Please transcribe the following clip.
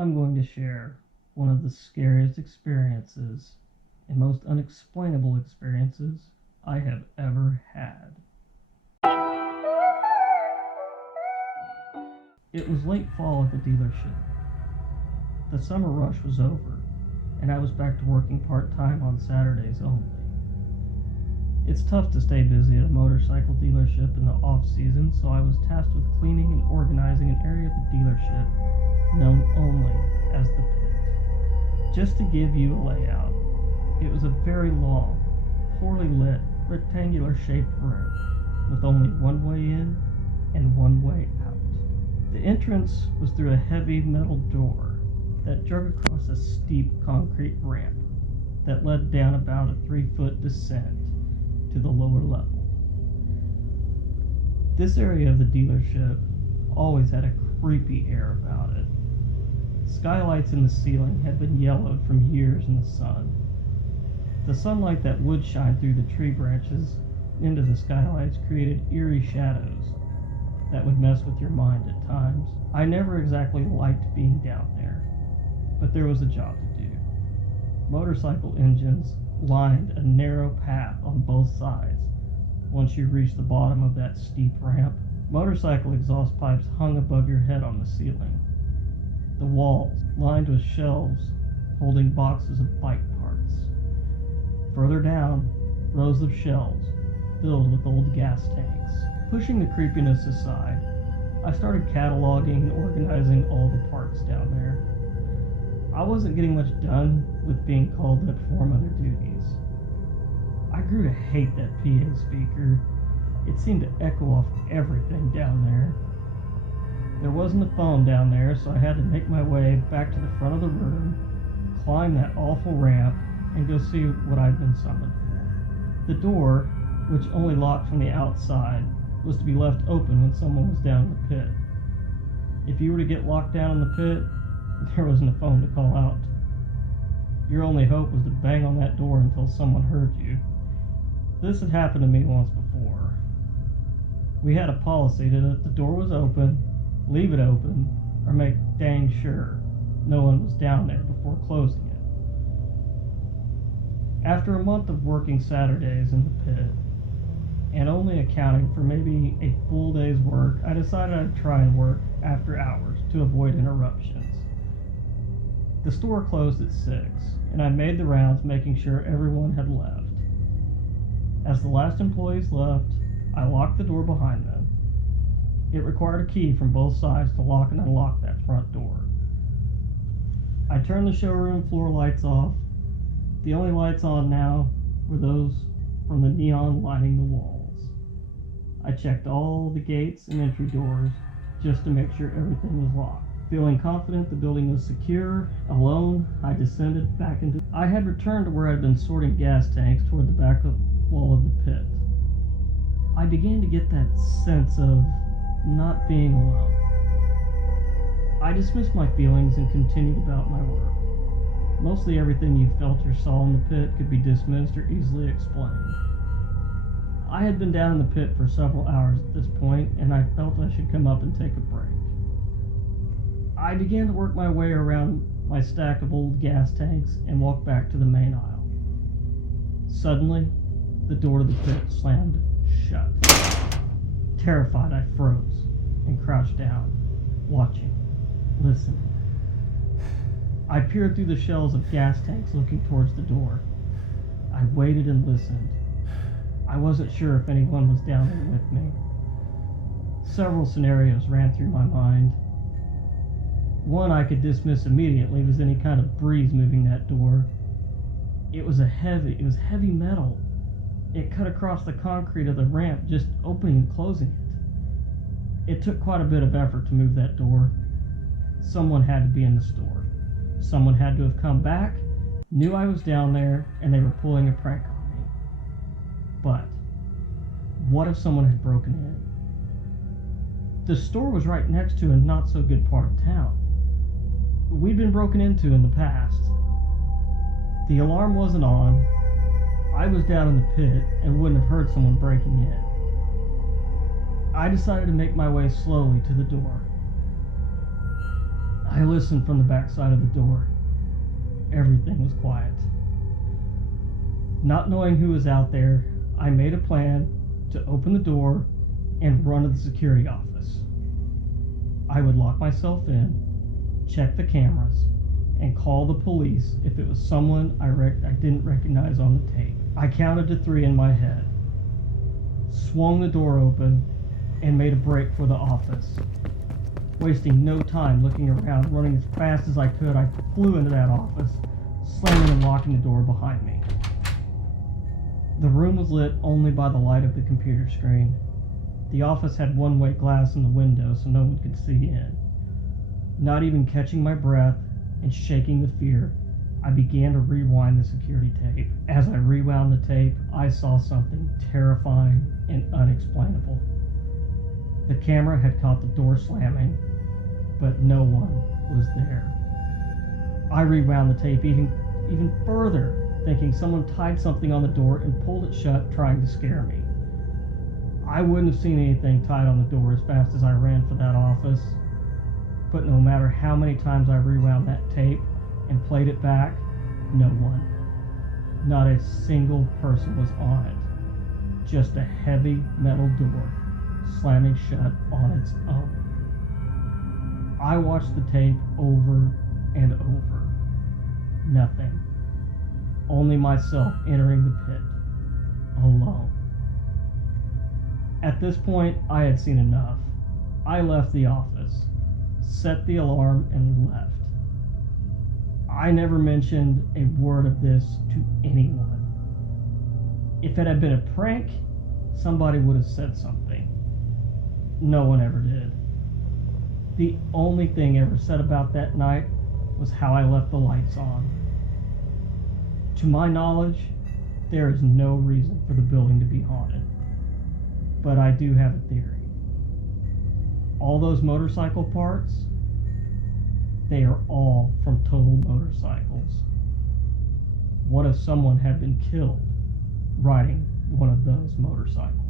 I'm going to share one of the scariest experiences and most unexplainable experiences I have ever had. It was late fall at the dealership. The summer rush was over, and I was back to working part-time on Saturdays only. It's tough to stay busy at a motorcycle dealership in the off-season, so I was tasked with cleaning and organizing an area of the dealership known only as the pit. Just to give you a layout, it was a very long, poorly lit, rectangular-shaped room with only one way in and one way out. The entrance was through a heavy metal door that drug across a steep concrete ramp that led down about a 3-foot descent to the lower level. This area of the dealership always had a creepy air about it. Skylights in the ceiling had been yellowed from years in the sun. The sunlight that would shine through the tree branches into the skylights created eerie shadows that would mess with your mind at times. I never exactly liked being down there, but there was a job to do. Motorcycle engines lined a narrow path on both sides. Once you reached the bottom of that steep ramp, motorcycle exhaust pipes hung above your head on the ceiling. The walls lined with shelves holding boxes of bike parts. Further down, rows of shelves filled with old gas tanks. Pushing the creepiness aside, I started cataloging and organizing all the parts down there. I wasn't getting much done with being called to perform other duties. I grew to hate that PA speaker. It seemed to echo off everything down there. There wasn't a phone down there, so I had to make my way back to the front of the room, climb that awful ramp, and go see what I'd been summoned for. The door, which only locked from the outside, was to be left open when someone was down in the pit. If you were to get locked down in the pit, there wasn't a phone to call out. Your only hope was to bang on that door until someone heard you. This had happened to me once before. We had a policy that if the door was open, leave it open, or make dang sure no one was down there before closing it. After a month of working Saturdays in the pit, and only accounting for maybe a full day's work, I decided I'd try and work after hours to avoid interruptions. The store closed at 6, and I made the rounds making sure everyone had left. As the last employees left, I locked the door behind them. It required a key from both sides to lock and unlock that front door. I turned the showroom floor lights off. The only lights on now were those from the neon lining the walls. I checked all the gates and entry doors just to make sure everything was locked. Feeling confident the building was secure, alone, I descended back into... I had returned to where I'd been sorting gas tanks toward the back wall of the pit. I began to get that sense of not being alone. I dismissed my feelings and continued about my work. Mostly everything you felt or saw in the pit could be dismissed or easily explained. I had been down in the pit for several hours at this point, and I felt I should come up and take a break. I began to work my way around my stack of old gas tanks and walk back to the main aisle. Suddenly, the door to the pit slammed shut. Terrified, I froze and crouched down, watching, listening. I peered through the shelves of gas tanks looking towards the door. I waited and listened. I wasn't sure if anyone was down there with me. Several scenarios ran through my mind. One I could dismiss immediately was any kind of breeze moving that door. It was heavy metal. It cut across the concrete of the ramp, just opening and closing it. It took quite a bit of effort to move that door. Someone had to be in the store. Someone had to have come back, knew I was down there, and they were pulling a prank on me. But what if someone had broken in? The store was right next to a not-so-good part of town. We'd been broken into in the past. The alarm wasn't on. I was down in the pit and wouldn't have heard someone breaking in. I decided to make my way slowly to the door. I listened from the back side of the door. Everything was quiet. Not knowing who was out there, I made a plan to open the door and run to the security office. I would lock myself in, check the cameras, and call the police if it was someone I didn't recognize on the tape. I counted to 3 in my head, swung the door open, and made a break for the office. Wasting no time looking around, running as fast as I could, I flew into that office, slamming and locking the door behind me. The room was lit only by the light of the computer screen. The office had one-way glass in the window so no one could see in. Not even catching my breath and shaking with fear, I began to rewind the security tape. As I rewound the tape, I saw something terrifying and unexplainable. The camera had caught the door slamming, but no one was there. I rewound the tape even further, thinking someone tied something on the door and pulled it shut, trying to scare me. I wouldn't have seen anything tied on the door as fast as I ran for that office, but no matter how many times I rewound that tape and played it back, no one. Not a single person was on it. Just a heavy metal door slamming shut on its own. I watched the tape over and over. Nothing. Only myself entering the pit, alone. At this point, I had seen enough. I left the office, set the alarm, and left. I never mentioned a word of this to anyone. If it had been a prank, somebody would have said something. No one ever did. The only thing ever said about that night was how I left the lights on. To my knowledge, there is no reason for the building to be haunted. But I do have a theory. All those motorcycle parts, they are all from totaled motorcycles. What if someone had been killed riding one of those motorcycles?